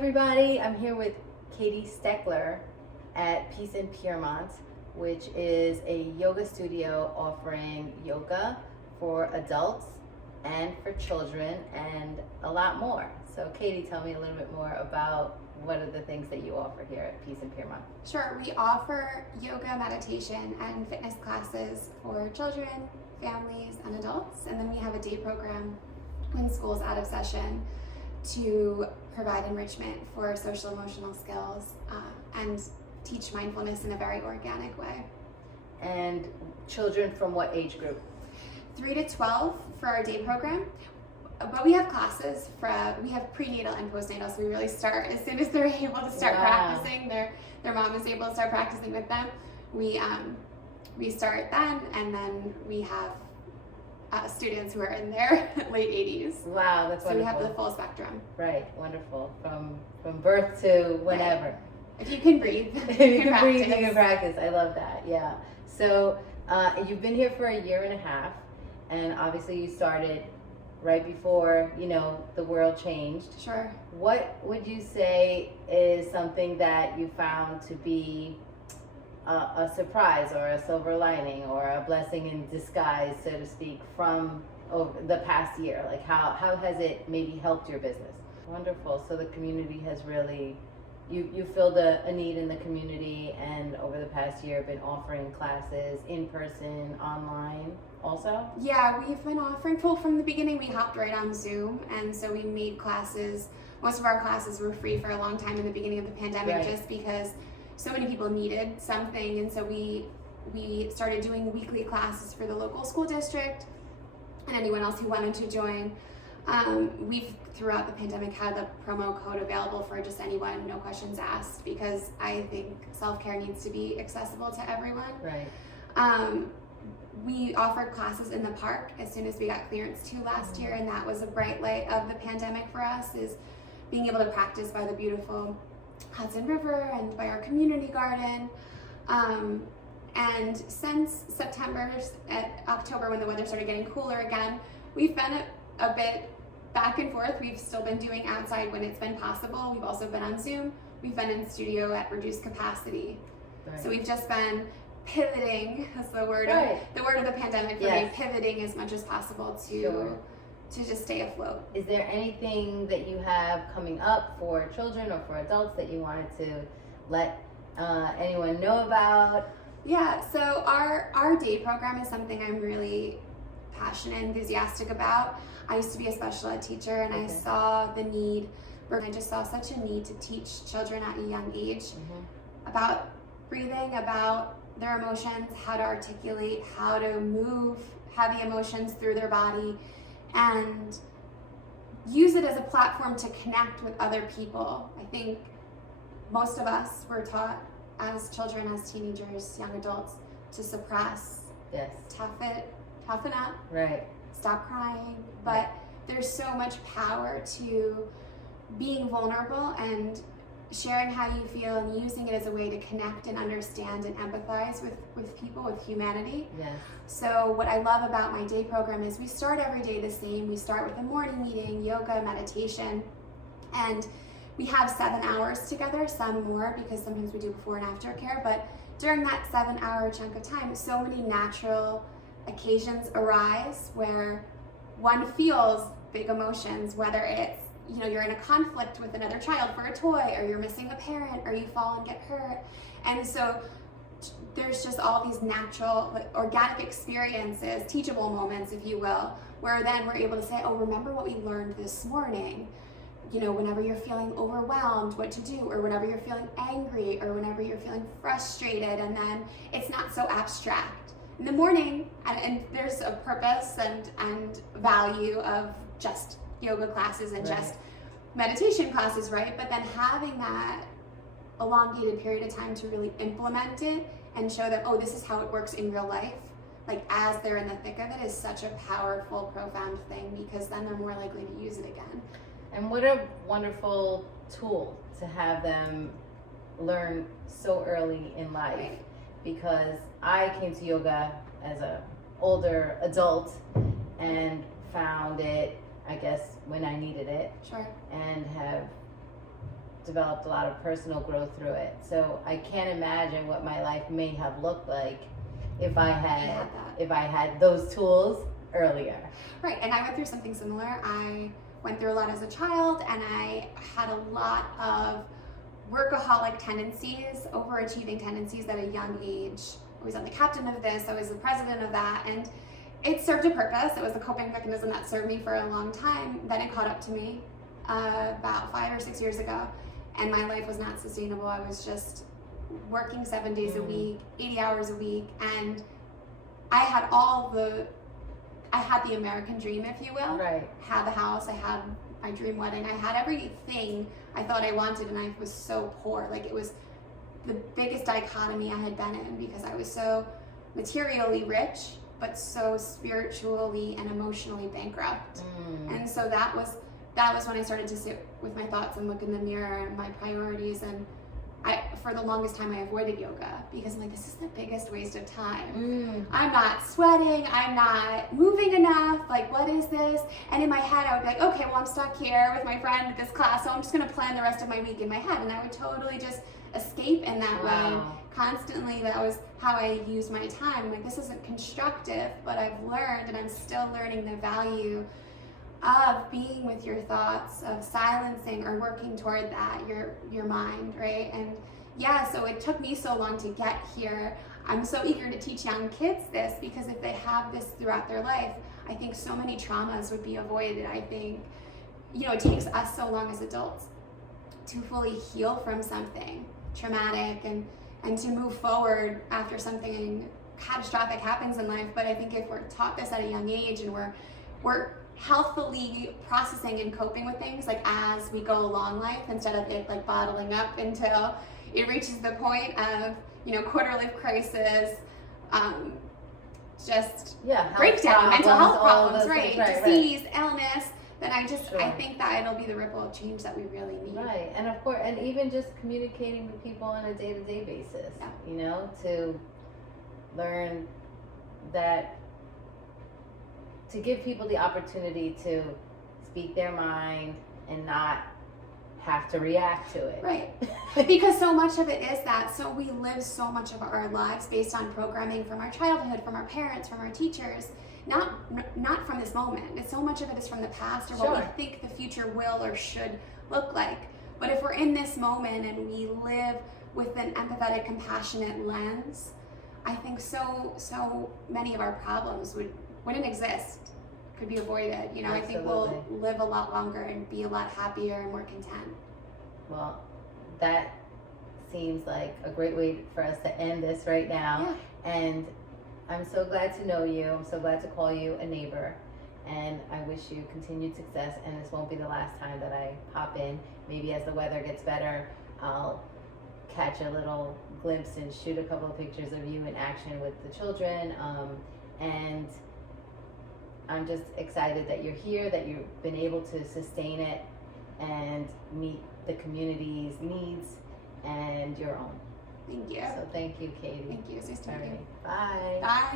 everybody, I'm here with Katie Stoeckeler at Peace in Piermont, which is a yoga studio offering yoga for adults and for children and a lot more. So Katie, tell me a little bit more about what are the things that you offer here at Peace in Piermont. Sure, we offer yoga, meditation, and fitness classes for children, families, and adults. And then we have a day program when school's out of session to provide enrichment for social emotional skills and teach mindfulness in a very organic way. And children from what age group? 3 to 12 for our day program. But we have classes we have prenatal and postnatal, so we really start as soon as they're able to start practicing. Their mom is able to start practicing with them. We start then, and then we have students who are in their late 80s. Wow, that's wonderful. So we have the full spectrum. Right, wonderful. From birth to whenever. Right. If you can breathe, if you can breathe, you can practice. I love that. Yeah. So you've been here for a year and a half, and obviously you started right before, the world changed. Sure. What would you say is something that you found to be a surprise or a silver lining or a blessing in disguise, so to speak, from over the past year? Like how has it maybe helped your business? Wonderful. So the community has really, you filled a need in the community, and over the past year been offering classes in person, online also? Yeah, we've been offering, from the beginning we hopped right on Zoom, and so we made classes, most of our classes were free for a long time in the beginning of the pandemic, right, just because so many people needed something, and so we started doing weekly classes for the local school district and anyone else who wanted to join. We've, throughout the pandemic, had the promo code available for just anyone, no questions asked, because I think self-care needs to be accessible to everyone. Right. We offered classes in the park as soon as we got clearance to last year, and that was a bright light of the pandemic for us, is being able to practice by the beautiful Hudson River and by our community garden. And since September, October, when the weather started getting cooler again, we've been a bit back and forth. We've still been doing outside when it's been possible. We've also been on Zoom. We've been in studio at reduced capacity. Right. So we've just been pivoting, that's the word, right, of the pandemic for me, pivoting as much as possible to just stay afloat. Is there anything that you have coming up for children or for adults that you wanted to let anyone know about? Yeah, so our day program is something I'm really passionate and enthusiastic about. I used to be a special ed teacher, and I saw the need, I just saw such a need to teach children at a young age about breathing, about their emotions, how to articulate, how to move heavy emotions through their body, and use it as a platform to connect with other people. I think most of us were taught as children, as teenagers, young adults, to suppress, toughen up, right, stop crying. But there's so much power to being vulnerable and sharing how you feel and using it as a way to connect and understand and empathize with people, with humanity. Yes. So what I love about my day program is we start every day the same. We start with a morning meeting, yoga, meditation, and we have 7 hours together, some more because sometimes we do before and after care, but during that 7-hour chunk of time, so many natural occasions arise where one feels big emotions, whether it's you're in a conflict with another child for a toy, or you're missing a parent, or you fall and get hurt. And so there's just all these natural, organic experiences, teachable moments, if you will, where then we're able to say, oh, remember what we learned this morning. Whenever you're feeling overwhelmed, what to do, or whenever you're feeling angry, or whenever you're feeling frustrated, and then it's not so abstract. In the morning, and there's a purpose and value of just yoga classes and just meditation classes, right? But then having that elongated period of time to really implement it and show that, oh, this is how it works in real life, like as they're in the thick of it, is such a powerful, profound thing, because then they're more likely to use it again. And what a wonderful tool to have them learn so early in life. Right. Because I came to yoga as an older adult and found it, I guess, when I needed it. Sure. And have developed a lot of personal growth through it. So I can't imagine what my life may have looked like if I had those tools earlier. Right, and I went through something similar. I went through a lot as a child, and I had a lot of workaholic tendencies, overachieving tendencies at a young age. I was on the captain of this, I was the president of that, and it served a purpose. It was a coping mechanism that served me for a long time. Then it caught up to me about 5 or 6 years ago, and my life was not sustainable. I was just working 7 days a week, 80 hours a week, and I had the American dream, if you will. Right. I had the house, I had my dream wedding, I had everything I thought I wanted, and I was so poor. Like, it was the biggest dichotomy I had been in, because I was so materially rich, but so spiritually and emotionally bankrupt. And so that was when I started to sit with my thoughts and look in the mirror and my priorities. And for the longest time, I avoided yoga because I'm like, this is the biggest waste of time. I'm not sweating, I'm not moving enough, like, what is this? And in my head, I would be like, okay, well, I'm stuck here with my friend at this class, so I'm just gonna plan the rest of my week in my head. And I would totally just escape in that way. Constantly, that was how I used my time. Like, this isn't constructive, but I've learned, and I'm still learning the value of being with your thoughts, of silencing or working toward that, your mind, right? And yeah, so it took me so long to get here. I'm so eager to teach young kids this, because if they have this throughout their life, I think so many traumas would be avoided. I think, it takes us so long as adults to fully heal from something traumatic and to move forward after something catastrophic happens in life. But I think if we're taught this at a young age, and we're healthily processing and coping with things, like, as we go along life, instead of it like bottling up until it reaches the point of quarter life crisis, breakdown, mental health problems, right, disease, illness, then I think that it'll be the ripple of change that we really need. Right, and of course, and even just communicating with people on a day-to-day basis, to learn that, to give people the opportunity to speak their mind and not have to react to it. Right. Because so much of it is that. So we live so much of our lives based on programming from our childhood, from our parents, from our teachers, not from this moment. And so much of it is from the past, or what we think the future will or should look like. But if we're in this moment and we live with an empathetic, compassionate lens, I think so many of our problems wouldn't exist, could be avoided. I think we'll live a lot longer and be a lot happier and more content. Well, that seems like a great way for us to end this right now. Yeah. And I'm so glad to know you. I'm so glad to call you a neighbor. And I wish you continued success, and this won't be the last time that I hop in. Maybe as the weather gets better, I'll catch a little glimpse and shoot a couple of pictures of you in action with the children. And I'm just excited that you're here, that you've been able to sustain it and meet the community's needs and your own. Thank you. So thank you, Katie. Thank you. It's nice to meet you. Bye. Bye.